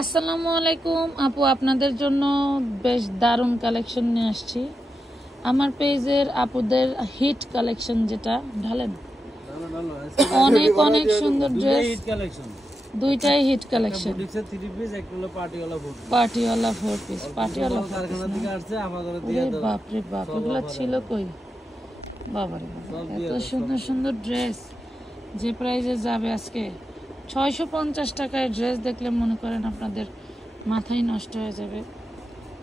আসসালামু আলাইকুম আপু, আপনাদের জন্য বেশ দারুণ কালেকশন নিয়ে আসছি। আমার পেজের আপুদের হিট কালেকশন, যেটা ঢালেন অনেক অনেক সুন্দর ড্রেস, দুইটাই হিট কালেকশন। পার্টিওয়ালা 4 পিস, পার্টিওয়ালা বাপরে বাপ, এগুলো ছিল কই বাবারে বাবা, এত সুন্দর সুন্দর ড্রেস। যে প্রাইসে যাবে আজকে 650 টাকায় ড্রেস দেখলে মনে করেন আপনাদের মাথায় নষ্ট হয়ে যাবে।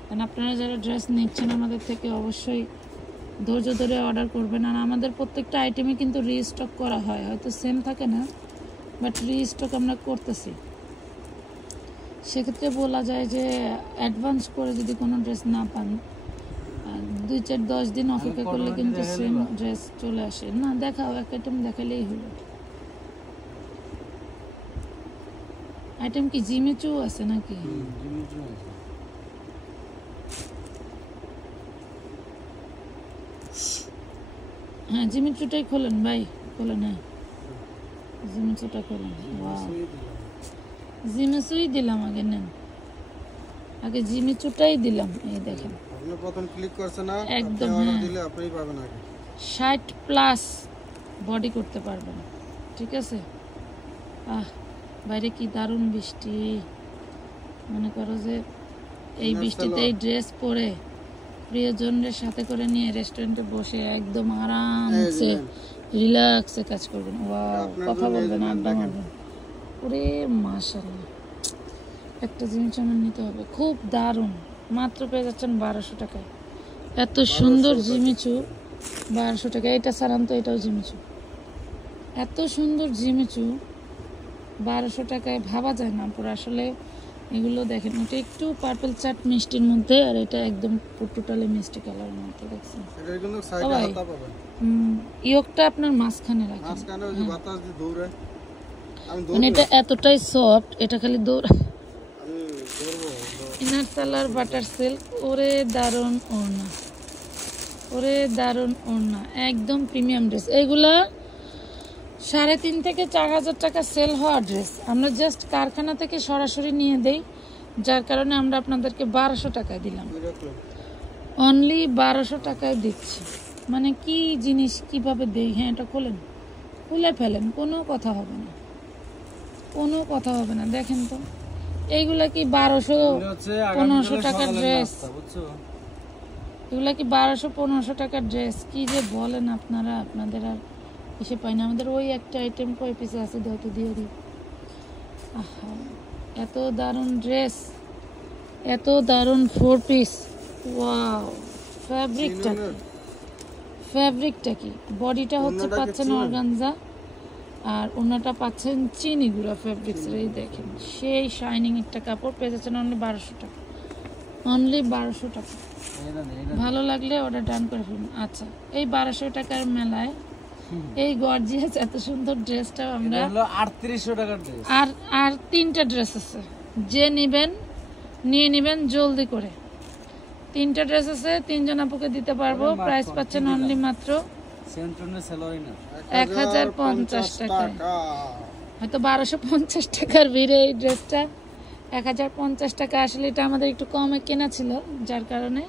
কারণ আপনারা যারা ড্রেস নিচ্ছেন আমাদের থেকে অবশ্যই ধৈর্য ধরে অর্ডার করবেন। আর আমাদের প্রত্যেকটা আইটেমে কিন্তু রিস্টক করা হয়, হয়তো সেম থাকে না, বাট রিস্টক আমরা করতেছি। সেক্ষেত্রে বলা যায় যে অ্যাডভান্স করে যদি কোনো ড্রেস না পান, 2-4-10 দিন অপেক্ষা করলে কিন্তু সেম ড্রেস চলে আসে না। দেখাও, এক আইটেম দেখালেই হলো। আইটেম কি জিমিচু আছে নাকি? হ্যাঁ, জিমিচুটাই খোলেন ভাই, খোলেন। হ্যাঁ, জিমিচুটা খোলেন। জিমিচুই দিলাম, আগে নেন, আগে জিমিচুটাই দিলাম। এই দেখেন, আপনি প্রথম ক্লিক করছেন না, একদম অর্ডার দিলে আপনিই পাবেন আগে। 60+ বডি করতে পারবেন, ঠিক আছে। বাইরে কি দারুণ বৃষ্টি, মনে করো যে এই বৃষ্টিতে এই ড্রেস পরে প্রিয়জনের সাথে করে নিয়ে রেস্টুরেন্টে বসে একদম আরামসে রিল্যাক্সে কাজ করবেন। কথা বলবেন, আড্ডা মারবেন। ওরে মাশাআল্লাহ, একটা জিনিস আমার নিতে হবে, খুব দারুণ। মাত্র পেয়ে যাচ্ছেন 1200 টাকায়। এত সুন্দর জিমিচু 1200 টাকা। এটা সারান্ত, এটাও জিমিচু। এত সুন্দর জিমিচু 1200 টাকায় ভাবা যায় না পুরো। আসলে এগুলো দেখেন, ওটা একটু পার্পল চাট মিষ্টির মধ্যে, আর এটা একদম টোটালি মিষ্টি কালারের মধ্যে। দেখছেন ইয়কটা আপনার মাঝখানে রাখেন, মানে এটা এতটাই সফট, এটা খালি দৌড়। ইনার সালার বাটার সিল্ক, ওরে দারুণ ওড়না, ওরে দারুণ ওড়না, একদম প্রিমিয়াম ড্রেস। এইগুলা 3,500 থেকে 4,000 টাকা সেল হওয়া ড্রেস আমরা জাস্ট কারখানা থেকে সরাসরি নিয়ে দেই, যার কারণে আমরা আপনাদেরকে 1200 টাকায় দিলাম, অনলি 1200 টাকায় দিচ্ছি। মানে কি জিনিস, কিভাবে দেই। হ্যাঁ, এটা খোলেন, খুলে ফেলেন, কোনো কথা হবে না, কোনো কথা হবে না। দেখেন তো, এইগুলা কি 1200-1500 টাকার ড্রেস? এগুলা কি 1200-1500 টাকার ড্রেস? কি যে বলেন আপনারা, আপনাদের আর এসে পাই না। আমাদের ওই একটা আইটেম কয় পিসে আছে, হয়তো দিয়ে দিই। এত দারুণ ড্রেস, এত দারুণ 4 পিস। ওয়াও, ফ্যাব্রিকটা কি, বডিটা হচ্ছে পাচ্ছেন অর্গানজা, আর ওনাটা পাচ্ছেন চিনি গুঁড়া ফ্যাব্রিক্সের। এই দেখেন, সেই শাইনিং একটা কাপড় পেয়ে যাচ্ছেন অনলি 1200 টাকা, অনলি 1200 টাকা। ভালো লাগলে অর্ডার ডান করে ফেলুন। আচ্ছা, এই 1200 টাকার মেলায় এই গর্জিয়াস এত সুন্দর ড্রেসটাও আমরা 3800 টাকার ড্রেস। আর 3টা ড্রেস আছে, যে নেবেন নিয়ে নেবেন জলদি করে। 3টা ড্রেস আছে, 3জন আপুকে দিতে পারবো। প্রাইস পাচ্ছেন অনলি মাত্র 1050 টাকায়। হয়তো 1250 টাকার ভিড়ে এই ড্রেসটা 1050 টাকা। আসলে এটা আমাদের একটু কমে কেনা ছিল, যার কারণে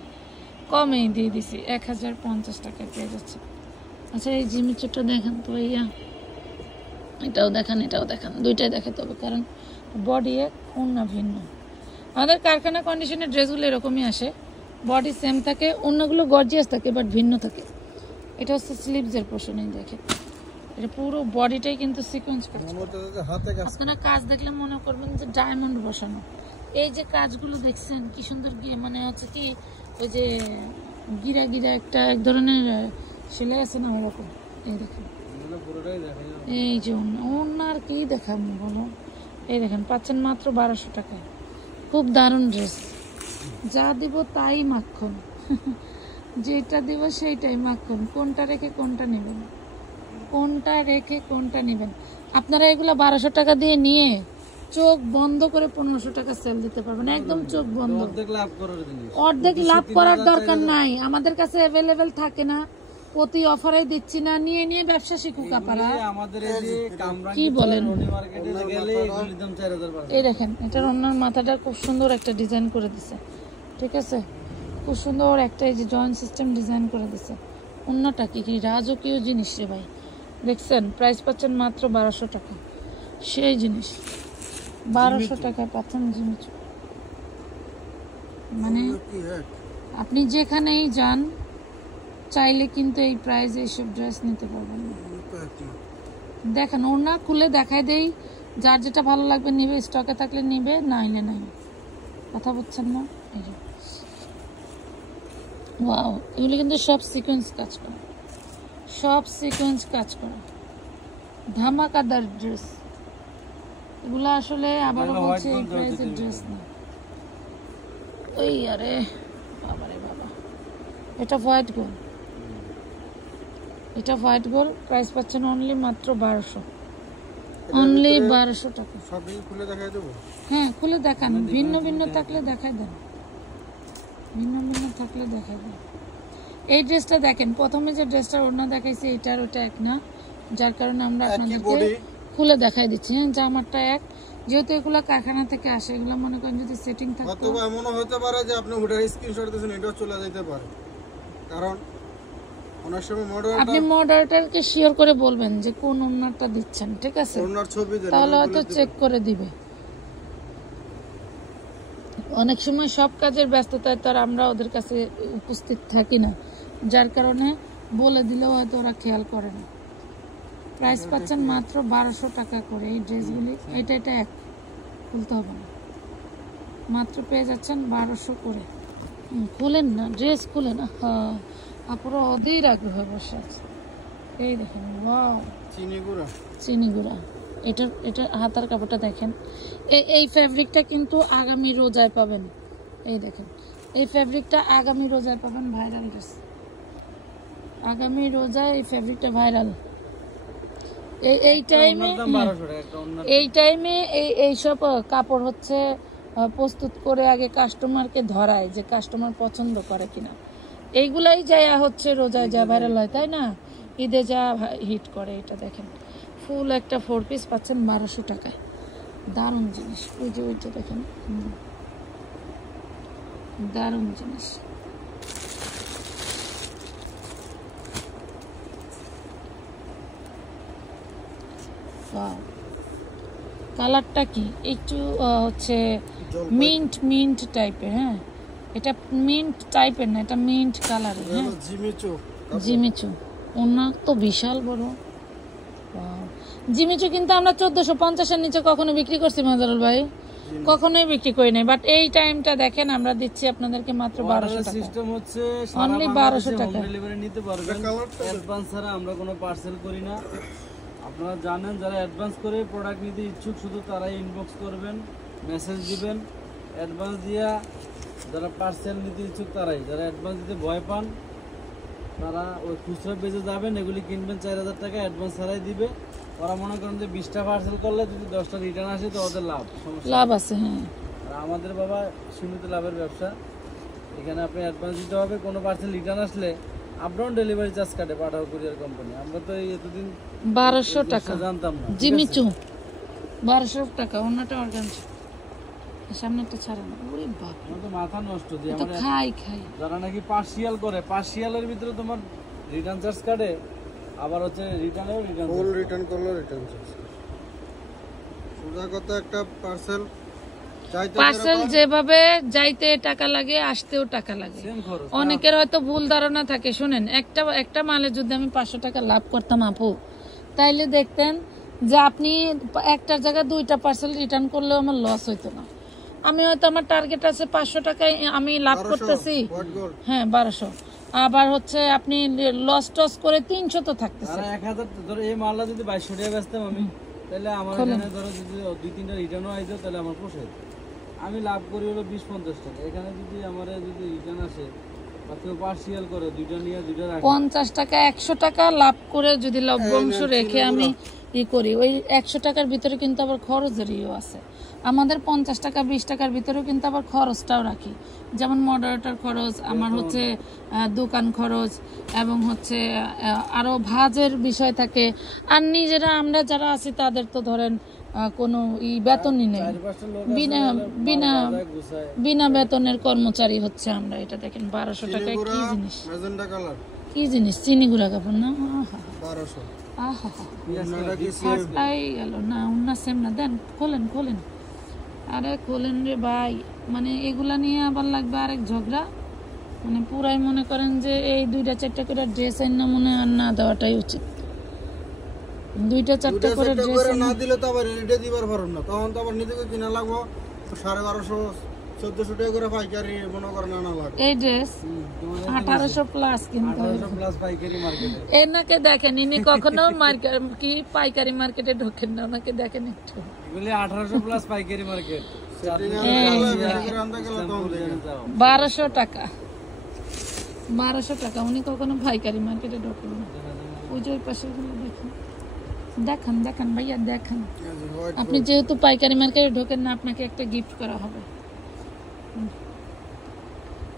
কমেই দিয়ে দিছি, 1050 টাকায় পেয়ে যাচ্ছে। আচ্ছা, এই জিমিচুটা দেখেন তো ভাইয়া, এটাও দেখান, এটাও দেখান, দুইটাই দেখাতে হবে, কারণ বডি এক, ওড়না ভিন্ন। আমাদের কারখানা কন্ডিশনের ড্রেসগুলো এরকমই আসে, বডি সেম থাকে, ওড়নাগুলো গর্জিয়াস থাকে বাট ভিন্ন থাকে। এটা হচ্ছে স্লিভসের পোর্শনই, দেখেন এটা পুরো বডিটাই কিন্তু সিকোয়েন্স করছে। আপনারা কাজ দেখলে মনে করবেন যে ডায়মন্ড বসানো। এই যে কাজগুলো দেখছেন কি সুন্দর, গিয়ে মানে হচ্ছে কি ওই যে গিরা গিরা একটা এক ধরনের সেলাই আছে না, ওরকম। এই দেখেন, এই যে ওড়না আর কি দেখাম বলো। এই দেখেন, পাচ্ছেন মাত্র 1200 টাকায়। খুব দারুণ ড্রেস, যা দিব তাই মাখন, যেটা দিব সেইটাই মাখন। কোনটা রেখে কোনটা নেবেন, কোনটা রেখে কোনটা নেবেন। আপনারা এগুলা 1200 টাকা দিয়ে নিয়ে চোখ বন্ধ করে 1500 টাকা সেল দিতে পারবেন, একদম চোখ বন্ধ। অর্ধেক লাভ করার দরকার নাই, আমাদের কাছে অ্যাভেলেবেল থাকে না, প্রতি অফারে দিচ্ছি না, নিয়ে নিয়ে ব্যবসা শিখুক আপনারা। আমাদের এই যে কি বলেন? রনি মার্কেটে গেলে এগুলির দাম 4000 এই দেখেন, এটার ওনার মাথাটা খুব সুন্দর একটা ডিজাইন করে দিছে, ঠিক আছে, খুব সুন্দর একটা এই যে জয়েন্ট সিস্টেম ডিজাইন করে দিছে। অন্যটা কি কি রাজকীয় জিনিস রে ভাই, দেখছেন? প্রাইস পাচ্ছেন মাত্র 1200 টাকা, সেই জিনিস 1200 টাকায় পাচ্ছেন জিমিচু। মানে আপনি যেখানেই যান চাইলে কিন্তু এই প্রাইসে এইসব ড্রেস নিতে পারবেন না। দেখেন ওড়না খুলে দেখাই দেই, যার যেটা ভালো লাগবে নিবে, স্টকে থাকলে নিবে, নাইলে নাই। কথা বুঝছেন না? এই যে ওয়াও, এগুলো কিন্তু সব সিকোয়েন্স কাজ করা, সব সিকোয়েন্স কাজ করা, ধামাকাদার ড্রেস এগুলো। আসলে আবারও বলছি এই প্রাইসের ড্রেস না। ওই আরে বাবারে বাবা, এটা হোয়াইট গোল্ড, এটা হোয়াইট গোল্ড, প্রাইস পাচ্ছেন অনলি মাত্র 1200, অনলি 1200 টাকা। সবই খুলে দেখাই দেবো? হ্যাঁ খুলে দেখান, ভিন্ন ভিন্ন থাকলে দেখাই দেন, ভিন্ন ভিন্ন থাকলে দেখাই দেন। এই ড্রেসটা দেখেন, প্রথমে যে ড্রেসটার ওড়না দেখাইছি এটার ওটা এক না, যার কারণে আমরা আপনাদেরকে খুলে দেখাই দিচ্ছি। হ্যাঁ, জামারটা এক, যেহেতু এগুলো কারখানা থেকে আসে, এগুলো মনে করেন যদি সেটিং থাকতো, অথবা এমনও হতে পারে যে আপনি ওটার স্ক্রিনশট দিয়েছেন, এটাও চলে যেতে পারে। কারণ অনেক সময় আপনি মডারেটরকে শিওর করে বলবেন যে কোন ওড়নাটা দিচ্ছেন, ঠিক আছে? ওনার ছবি দেন, তাহলে হয়তো চেক করে দিবে। অনেক সময় সব কাজের ব্যস্ততায় তো আর আমরা ওদের কাছে উপস্থিত থাকি না, যার কারণে বলে দিলেও হয়তো ওরা খেয়াল করে না। প্রাইস পাচ্ছেন মাত্র 1200 টাকা করে এই ড্রেসগুলি। এটা এক খুলতে হবে না, মাত্র পেয়ে যাচ্ছেন 1200 করে। খুলেন না, ড্রেস খুলেন। হ্যাঁ, আপুরা অধীর আগ্রহ বসে আছে। এই দেখেন, ওয়াও, চিনি গুঁড়া। এটা হাতার কাপড়টা দেখেন, এই ফ্যাব্রিকটা কিন্তু আগামী রোজায় পাবেন। এই দেখেন, এই ফ্যাব্রিকটা আগামী রোজায় পাবেন, ভাইরাল ড্রেস। আগামী রোজায় এই ফ্যাব্রিকটা ভাইরাল। এই টাইমে এইসব কাপড় হচ্ছে প্রস্তুত করে আগে কাস্টমারকে ধরায় যে কাস্টমার পছন্দ করে কিনা। এইগুলাই যায় হচ্ছে রোজায় যা ভাইরাল হয়, তাই না? ঈদে যা হিট করে। এটা দেখেন, ফুল একটা 4 পিস পাচ্ছেন 1200 টাকায়, দারুণ জিনিস। ওই যে ওইটা দেখেন, দারুণ জিনিস। কালারটা কি একটু হচ্ছে মিন্ট টাইপের। হ্যাঁ, এটা মিন্ট টাইপের না, এটা মিন্ট কালারের। হ্যাঁ, জিমিচু। ওনা তো বিশাল বড়। জিমিচু কিন্তু আমরা 1450-এর নিচে কখনো বিক্রি করছি মাজারুল ভাই? কখনোই বিক্রি করি নাই। বাট এই টাইমটা দেখেন, আমরা দিচ্ছি আপনাদেরকে মাত্র 1200 টাকা। সিস্টেম হচ্ছে অনলি 1200 টাকা। ডেলিভারি নিতে পারবেন, অ্যাডভান্স ছাড়া আমরা কোনো পার্সেল করি না। আপনারা জানেন, যারা অ্যাডভান্স করে প্রোডাক্ট নিতে ইচ্ছুক শুধু তারাই ইনবক্স করবেন, মেসেজ দিবেন। অ্যাডভান্স দিয়া যারা পার্সেল নিতে ইচ্ছুক তারাই, যারা অ্যাডভান্স দিতে ভয় পান তারা ওই খুচরা পেজে যাবেন, এগুলি কিনবেন 4000 টাকা, অ্যাডভান্স ছাড়াই দিবে। ওরা মনে করেন যে 20টা পার্সেল করলে যদি 10টা রিটার্ন আসে তো ওদের লাভ আছে। হ্যাঁ, আর আমাদের বাবা সীমিত লাভের ব্যবসা। এখানে আপনি অ্যাডভান্স দিতে হবে, কোনো পার্সেল রিটার্ন আসলে আপডাউন ডেলিভারি চার্জ কাটে পাঠাও কুরিয়ার কোম্পানি। আমরা তো এতদিন 1200 টাকা জানতাম না। জিমিচু 1200 টাকা। অন্যটা অর্গানজা, সামনেটা ছাড়া না। ওরে বাপ, আমার তো মাথা নষ্ট দিয়ে। এটা খাই যারা নাকি পার্সিয়াল করে, পার্সিয়ালের ভিতরে তোমার রিটার্ন চার্জ কাটে, আবার হচ্ছে রিটার্নেও রিটার্ন করলেও রিটার্ন চার্জ। সোজা কথা, একটা পার্সেল যেভাবে যাইতে টাকা লাগে, আসতেও টাকা লাগে। অনেকের হয়তো ভুল ধারণা থাকে। শুনেন, একটা মালে যদি আমি 500 টাকা লাভ করতাম আপু, তাইলে দেখতেন যে আপনি একটার জায়গায় 2টা পার্সেল রিটার্ন করলেও আমার লস হইতো না। আমি হয়তো আমার টার্গেট আছে 500 টাকায় আমি লাভ করতেছি, হ্যাঁ 1200, আবার হচ্ছে আপনি লস টস করে 300 তো থাকতেছে। 1000 ধরো এই মালটা যদি 2200 টাকা বেচতাম আমি, তাহলে আমার এখানে ধরো যদি 2-3টা রিটার্নও আইতো তাহলে আমার পোষায়। আমি লাভ করি হলো 20-50 টাকা। এখানে যদি আমার যদি রিটার্ন আসে বা কেউ পার্সিয়াল করে, 2টা নিয়ে 2টা রাখে, 50 টাকা 100 টাকা লাভ করে যদি লভ্যাংশ রেখে আমি ই করি। ওই 100 টাকার ভিতরে কিন্তু আবার খরচের ইও আছে। আমাদের 50 টাকা 20 টাকার ভিতরেও কিন্তু আবার খরচটাও রাখি, যেমন মডারেটর খরচ, আমার হচ্ছে দোকান খরচ, এবং হচ্ছে আরও ভাজের বিষয় থাকে। আর নিজেরা আমরা যারা আছি তাদের তো ধরেন কোনো বেতনই নেই, বিনা বিনা বিনা বেতনের কর্মচারী হচ্ছে আমরা। এটা দেখেন 1200 টাকায় কি জিনিস, কি জিনিস, চিনি গুঁড়া কাপড় না, আহা আই গেল না, উন্না সেম না, দেন খোলেন খোলেন, আরে খোলেন রে ভাই। মানে এগুলা নিয়ে আবার লাগবে আরেক ঝগড়া, মানে পুরাই মনে করেন যে এই 2টা 4টা করে ড্রেস আইন না মনে আর না দেওয়াটাই উচিত। 2টা 4টা করে ড্রেস না দিলে তো আবার রেডি দিবার পারুন না, তখন তো আবার নিজেকে কিনা লাগবো 1250-1400 টাকা করে পাইকারি মনে করেন আনা লাগবে। এই ড্রেস 1800 প্লাস কিন্তু 1800 প্লাস পাইকারি মার্কেটে। এনাকে দেখেন, ইনি কখনো কি পাইকারি মার্কেটে ঢোকেন না, ওনাকে দেখেন একটু। এগুলি 1800 প্লাস পাইকারি মার্কেট। 1200 টাকা 1200 টাকা, উনি কখনো পাইকারি মার্কেটে ঢোকেন না। ওই যে ওই পাশে দেখেন, দেখান দেখান ভাইয়া দেখান। আপনি যেহেতু পাইকারি মার্কেটে ঢোকেন না, আপনাকে একটা গিফট করা হবে,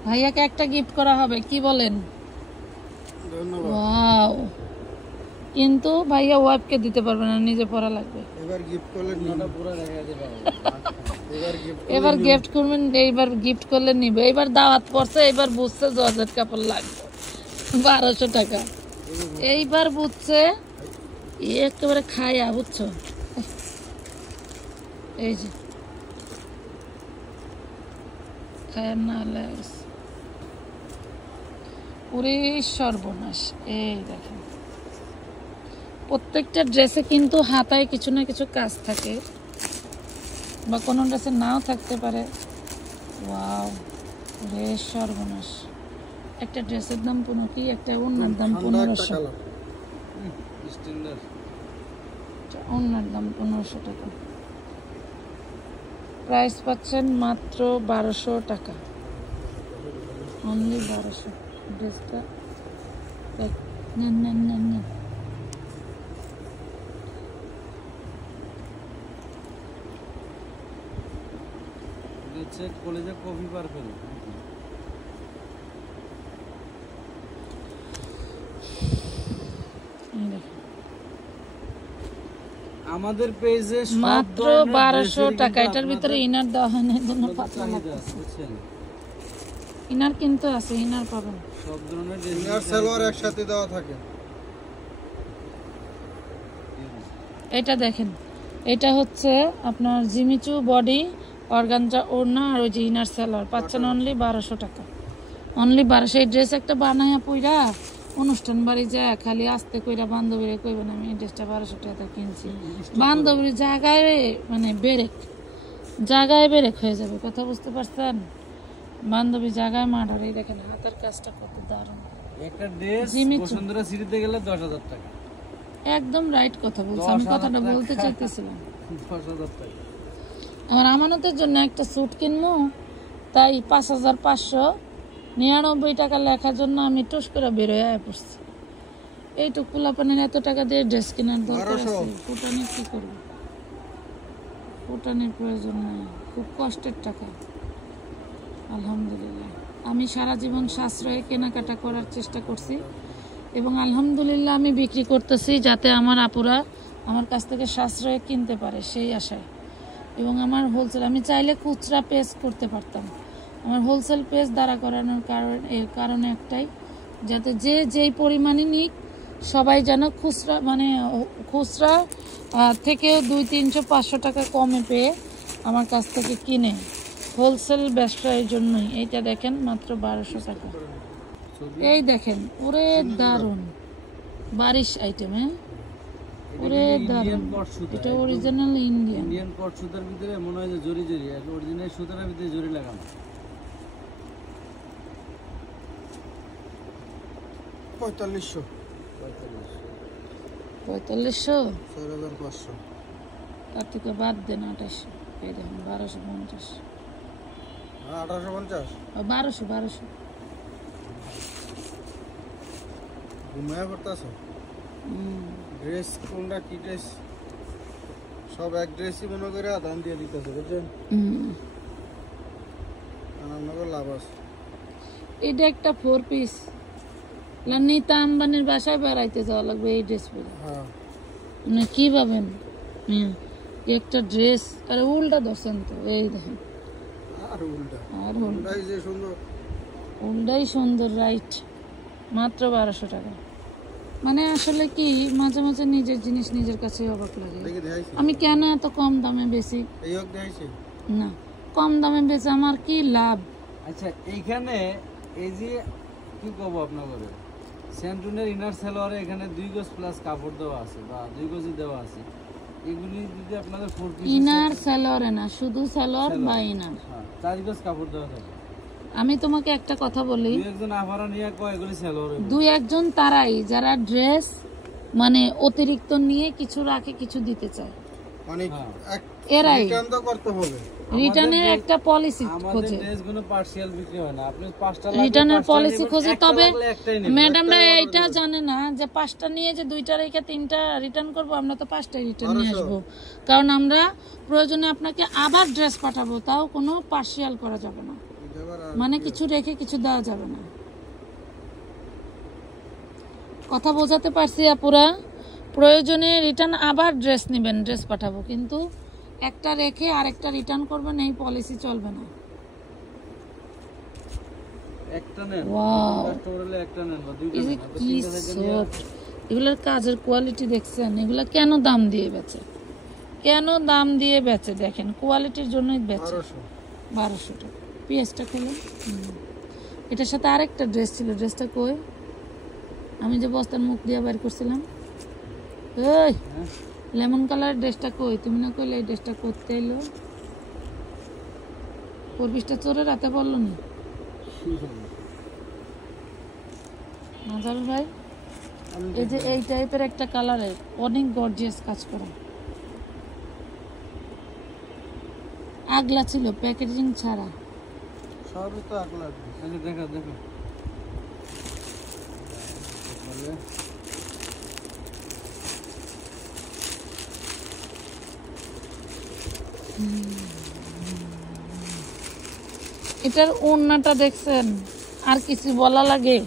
ভাইয়াকে একটা গিফট করা হবে, কি বলেন? ওয়াও, কিন্তু ভাইয়া ওয়াইফকে দিতে পারবে না, নিজে পরা লাগবে। এবার গিফট করলে পুরো দেখা যাবে। এবার গিফট করবেন, এইবার গিফট করলে নিবে। এইবার দাওয়াত পড়ছে, এইবার বুঝছে জর্জেট কাপড় লাগবে 1200 টাকা। এইবার বুঝছে, একেবারে খায়া, বুঝছো? এই যে খায়ার না পুরে সর্বনাশ। এই দেখেন, প্রত্যেকটা ড্রেসে কিন্তু হাতায় কিছু না কিছু কাজ থাকে, বা কোনো ড্রেসে নাও থাকতে পারে। ওয়াও, রে সর্বনাশ। একটা ড্রেসের দাম 15 কি, একটা ওড়নার দাম 1500, ওড়নার দাম 1500 টাকা। প্রাইস পাচ্ছেন মাত্র 1200 টাকা, অনলি 1200। ড্রেসটা নেন নেন নেন নেন। হচ্ছে কলেজে কফি পারফেল। আমাদের পেজে মাত্র 1200 টাকা। এটার ভিতরে ইনার দেওয়া হয় না, জন্য পাতলা লাগতেছে। ইনার কিন্তু আছে, ইনার পাবেন, সব ধরনের ইনার সালোয়ার একসাথে দেওয়া থাকে। এটা দেখেন, এটা হচ্ছে আপনার জিমিচু বডি অর্গানজা ওড়না, আর ওই যে ইনার সালোয়ার পাচ্ছেন অনলি 1200 টাকা, অনলি 1200। এই ড্রেস একটা বানায়া পইরা অনুষ্ঠান বাড়ি যায় খালি আস্তে কইরা বান্ধবীরে কইবেন আমি এই ড্রেসটা 1200 টাকা কিনছি, বান্ধবীর জায়গায় মানে জায়গায় বেরেক হয়ে যাবে। কথা বুঝতে পারছেন? বান্ধবী জায়গায় মার্ডার। এই দেখেন হাতের কাজটা কত দারুণ। একটা ড্রেস বসুন্ধরা সিটিতে গেলে 10000 টাকা। একদম রাইট কথা বলছেন, আমি কথাটা বলতে চাইতেছিলাম। 10000 টাকা। আমার আমানতের জন্য একটা স্যুট কিনবো, তাই 5599 টাকা লেখার জন্য আমি টুস করে বেরোয় পড়ছি। এইটুক পোলাপানের এত টাকা দিয়ে ড্রেস কেনার দরকার আছে? ফুটানি কি করবো, ফুটানির প্রয়োজন নাই, খুব কষ্টের টাকা। আলহামদুলিল্লাহ আমি সারা জীবন সাশ্রয়ে কেনাকাটা করার চেষ্টা করছি, এবং আলহামদুলিল্লাহ আমি বিক্রি করতেছি যাতে আমার আপুরা আমার কাছ থেকে সাশ্রয়ে কিনতে পারে, সেই আশায়। এবং আমার হোলসেল, আমি চাইলে খুচরা পেজ করতে পারতাম, আমার হোলসেল পেজ দাঁড়া করানোর কারণ একটাই, যাতে যে যেই পরিমাণে নিক সবাই যেন খুচরা মানে খুচরা থেকে 200-300-500 টাকা কমে পেয়ে আমার কাছ থেকে কিনে, হোলসেল ব্যবসায়ের জন্যই। এইটা দেখেন মাত্র 1200 টাকা। এই দেখেন, ওরে দারুন বারিশ আইটেম। হ্যাঁ ওরে দারুন, এটা অরিজিনাল ইন্ডিয়ান কট সুতার ভিতরে মনে হয় যে জরি জরি, আর অরিজিনাল সুতার ভিতরে জরি লাগানো। 4500 4500 তার থেকে বাদ দেন 2800। এই দেখেন 1250, 1850 1200 ঘুমায় পড়তাছ। ড্রেস কোনটা কি ড্রেস? সব এক ড্রেসই মনে করে দাম দিয়ে দিতেছে বুঝছেন, আপনাকে লাভ আছে। এটা একটা 4 পিস, নিতা আম্বানির বাসায় বেড়াইতে যাওয়া লাগবে এই ড্রেস পরে। হ্যাঁ মানে কি ভাবেন একটা ড্রেস, আরে উল্টা ধরছেন তো, এই দেখেন আর উল্টা, আর উল্টাই যে সুন্দর। উল্টাই সুন্দর, রাইট, মাত্র 1200 টাকা। মানে আসলে কি মাঝে মাঝে নিজের জিনিস নিজের কাছে অবাক লাগে, দেখি দেখাইছি, আমি কেন এত কম দামে বেশি এই হোক দেখাইছি। না, কম দামে বেচে আমার কি লাভ? আচ্ছা এইখানে এই যে কি কব আপনাদের, স্যান্টুনের ইনার সালোয়ারে এখানে 2 গজ প্লাস কাপড় দেওয়া আছে বা 2 গজই দেওয়া আছে। এগুলি যদি আপনাদের 4 পিস ইনার সালোয়ারে না, শুধু সালোয়ার বা ইনার, 4 গজ কাপড় দেওয়া থাকে। আমি তোমাকে একটা কথা বলি, দুই একজন আভারা নিয়ে কয় এগুলি সালোয়ার, দুই একজন তারাই যারা ড্রেস মানে অতিরিক্ত নিয়ে কিছু রাখে কিছু দিতে চায়, মানে এরাই রিটার্ন তো করতে হবে। রিটার্নের একটা পলিসি আমাদের খোঁজে, ড্রেসগুলো পার্সিয়াল বিক্রি হয় না। আপনি 5টা রিটার্নের পলিসি খোঁজে। তবে একটাই নেবেন। ম্যাডামরা এইটা জানে না যে 5টা নিয়ে যে 2টা রেখে 3টা রিটার্ন করব, আমরা তো 5টাই রিটার্ন নিয়ে আসবো, কারণ আমরা প্রয়োজনে আপনাকে আবার ড্রেস পাঠাবো, তাও কোনো পার্সিয়াল করা যাবে না, মানে কিছু রেখে কিছু দেওয়া যাবে না। কথা বোঝাতে পারছি আপুরা? প্রয়োজনে রিটার্ন আবার ড্রেস নেবেন, ড্রেস পাঠাবো, কিন্তু একটা রেখে আরেকটা রিটার্ন করবেন, এই পলিসি চলবে না। একটা নেন, ওয়াও, কাস্টমার হলে একটা নেন বা দুইটা এই যে নেন, আপনি কি 3টা থেকে নিয়ে সফট, এগুলোর কাজের কোয়ালিটি দেখছেন? এগুলা কেন দাম দিয়ে বেচে, কেন দাম দিয়ে বেচে দেখেন, কোয়ালিটির জন্যই বেচে। 1200 টাকা। পিএসটা খেলেন, এটার সাথে আরেকটা ড্রেস ছিল, ড্রেসটা কই? আমি যে বস্তার মুখ দিয়ে বের করছিলাম, ওই লেমন কালার ড্রেসটা কই? তুমি না কইলে এই ড্রেসটা করতে এলো, 4 পিসটা চোরে রাতে বললো না নাজাল ভাই? এই যে এই টাইপের একটা কালারের অনেক গর্জিয়াস কাজ করা, আগলা ছিল, প্যাকেজিং ছাড়া। সবই তো আগলা। আচ্ছা দেখো দেখো, এটার ওড়নাটা দেখছেন? আর কিছু বলা লাগে?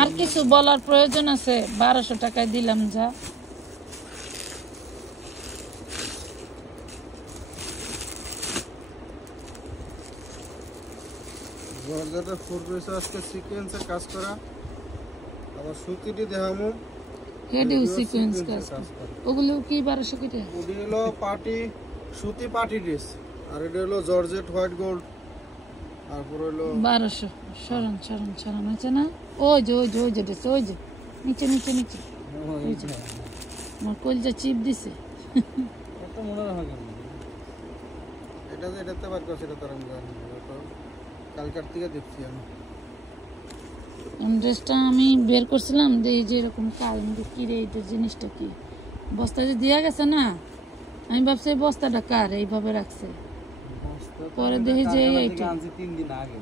আর কিছু বলার প্রয়োজন আছে? 1200 টাকায় দিলাম যা। জর্জেটের 4 পিস আজকে সিকোয়েন্সে কাজ করা, আবার সুতিটি দেখামু হেডিও সিকোয়েন্স কাজ করা। ওগুলো কি 1200 কেটে? ওটি হলো পার্টি সুতি পার্টি ড্রেস, আর এটা হলো জর্জেট হোয়াইট গোল্ড, তারপর হলো 1200। সরন সরন সরন আছে না? ওই যে ওই যে ওই যে ড্রেস, ওই যে নিচে নিচে নিচে, ওই যে আমার কলজা চিপ দিছে। এত মনে রাখা কেন? এটা যে এটাতে বার করছে, এটা তার আমি জানি না, এটা তো কালকার থেকে দেখছি আমি। ড্রেসটা আমি বের করছিলাম, এই যে এরকম কাজ, কি রে এই জিনিসটা কি? বস্তা যে দিয়া গেছে না, আমি ভাবছি এই বস্তাটা কার, এইভাবে রাখছে, পরে দেখি যে এইটা। আনছি 3 দিন আগে।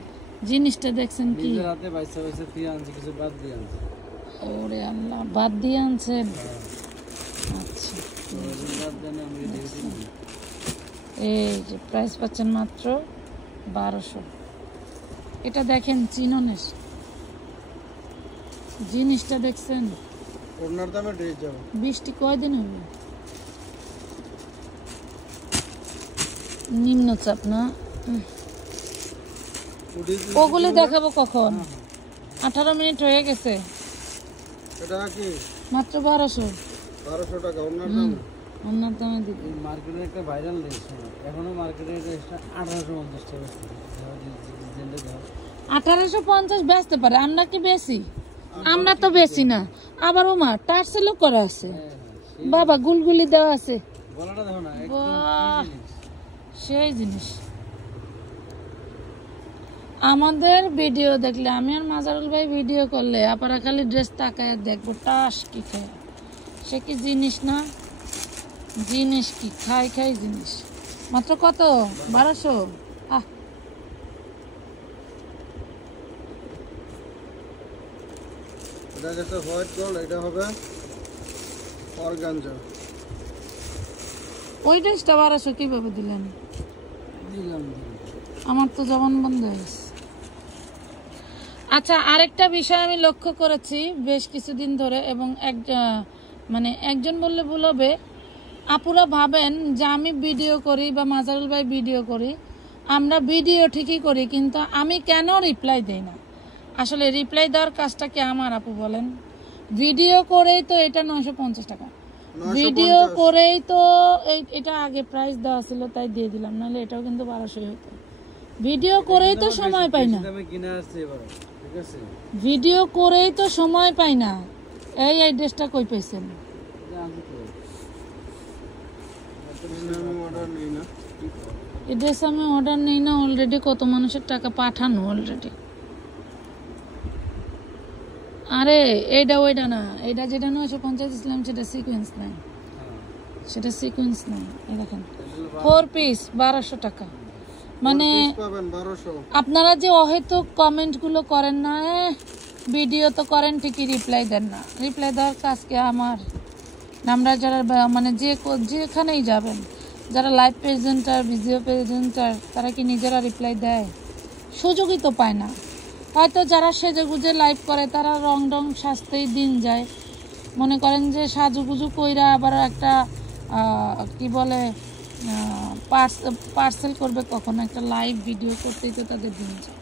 জিনিসটা দেখছেন কি? নিজের হাতে বাইসা বাইসা দিয়ে আনছি, কিছু বাদ দিয়ে আনছি। ওরে আল্লাহ, বাদ দিয়ে আনছেন? আচ্ছা, বাদ দেন আমি দেখি। এই যে প্রাইস পাচ্ছেন মাত্র 1200। এটা দেখেন চিননের জিনিসটা দেখছেন? ওনার দামে ড্রেস যাবে। বৃষ্টি কয়দিন হলো? নিম্নচাপ না? ওগুলি দেখাবো কখন? 18 মিনিট হয়ে গেছে, এটা কি মাত্র 1200। 1200 টাকা ওনার দামে। ওনার দামে দিবি? এই মার্কেটে একটা ভাইরাল ড্রেস, এখনো মার্কেটে এই ড্রেসটা 1850 টাকা। 1850 বেচতে পারে, আমরা কি বেশি? আমরা তো বেশি না। আবার ওমা টার্সেলও করা আছে, বাবা গুলগুলি দেওয়া আছে, গলাটা দেখো না, বাহ, সেই জিনিস। আমাদের ভিডিও দেখলে, আমি আর মাজারুল ভাই ভিডিও করলে আপনারা খালি ড্রেস তাকায় দেখবো, টাস কি খায়, সে কি জিনিস না? জিনিস কি খাই খাই জিনিস। মাত্র কত? 1200। আহ, এটা যেটা হোয়াইট গোল্ড, এটা হবে অর্গানজা। ওই ড্রেসটা 1200 কিভাবে দিলেন? দিলাম আমার তো জবান বন্ধ হয়ে গেছে। আচ্ছা, আরেকটা বিষয় আমি লক্ষ্য করেছি বেশ কিছুদিন ধরে, এবং মানে একজন বললে ভুল হবে, আপুরা ভাবেন যে আমি ভিডিও করি বা মাজারুল ভাই ভিডিও করি, আমরা ভিডিও ঠিকই করি, কিন্তু আমি কেন রিপ্লাই দেই না? আসলে রিপ্লাই দেওয়ার কাজটা কি আমার, আপু বলেন? ভিডিও করেই তো এটা 950 টাকা, ভিডিও করেই তো এটা আগে প্রাইস দেওয়া ছিল তাই দিয়ে দিলাম, নাহলে এটাও কিন্তু 1200 হতো। ভিডিও করেই তো সময় পাই না, কিনে আসছে এবার, ঠিক আছে? ভিডিও করেই তো সময় পাই না। এই ড্রেসটা কই পাইছেন? এই ড্রেস আমি অর্ডার নেই না, অলরেডি কত মানুষের টাকা পাঠানো অলরেডি। আরে এইটা ওইটা না, এইটা যেটা 950 ইসলাম সেটা সিকোয়েন্স নাই, সেটা সিকোয়েন্স নাই। এই দেখেন 4 পিস 1200 টাকা। মানে আপনারা যে অহেতুক কমেন্টগুলো করেন না, ভিডিও তো করেন ঠিকই, রিপ্লাই দেন না। রিপ্লাই দেওয়ার কাজ কি আমার? আমরা যারা মানে যেখানেই যাবেন, যারা লাইভ প্রেজেন্টার, ভিডিও প্রেজেন্টার, তারা কি নিজেরা রিপ্লাই দেয়? সুযোগই তো পায় না। হয়তো যারা সেজেগুজে লাইভ করে তারা রং সাজতেই দিন যায়, মনে করেন যে সাজুগুজু কইরা আবার একটা কি বলে পার্সেল করবে কখন, একটা লাইভ ভিডিও করতেই তো তাদের দিন যায়,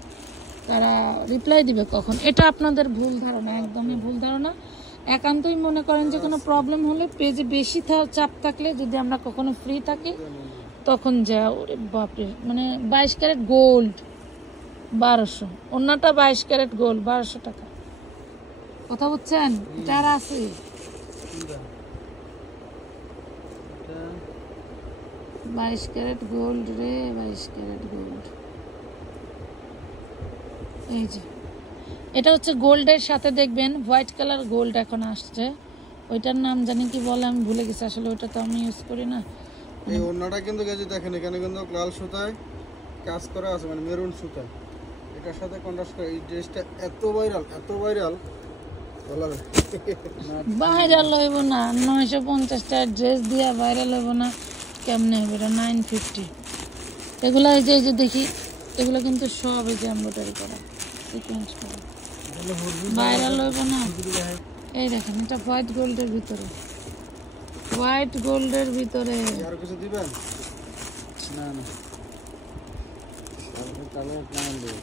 তারা রিপ্লাই দিবে কখন? এটা আপনাদের ভুল ধারণা, একদমই ভুল ধারণা। একান্তই মনে করেন যে কোনো প্রবলেম হলে, পেজে বেশি চাপ থাকলে, যদি আমরা কখনো ফ্রি থাকি তখন যা। ওরে বাপরে, মানে 22 ক্যারেট গোল্ড 1200, অন্যটা 22 ক্যারেট গোল্ড 1200 টাকা। কথা বুঝছেন? এটা আর আছে 22 ক্যারেট গোল্ড রে, 22 ক্যারেট গোল্ড। এই যে এটা হচ্ছে গোল্ডের সাথে দেখবেন হোয়াইট কালার গোল্ড এখন আসছে, ওইটার নাম জানি কি বলে, আমি ভুলে গেছি আসলে, ওইটা তো আমি ইউজ করি না। এই ওন্নাটা কিন্তু গেছে দেখেন, এখানে কিন্তু লাল সুতায় কাজ করা আছে, মানে মেরুন সুতায়, এটার সাথে কন্ট্রাস্ট করে। এই ড্রেসটা এত ভাইরাল ভাইরাল হইব না? 950 টাকার ড্রেস দিয়া ভাইরাল হইব না কেমনে হবে? এটা 950। এগুলো এই যে দেখি, এগুলো কিন্তু সব এই যে এমব্রয়ডারি করা, সিকোয়েন্স করা, ভাইরাল হইব না? এই দেখেন, এটা হোয়াইট গোল্ডের ভিতরে, হোয়াইট গোল্ডের ভিতরে। আর কিছু দিবেন? না, তাহলে কালার কেমন দেবে?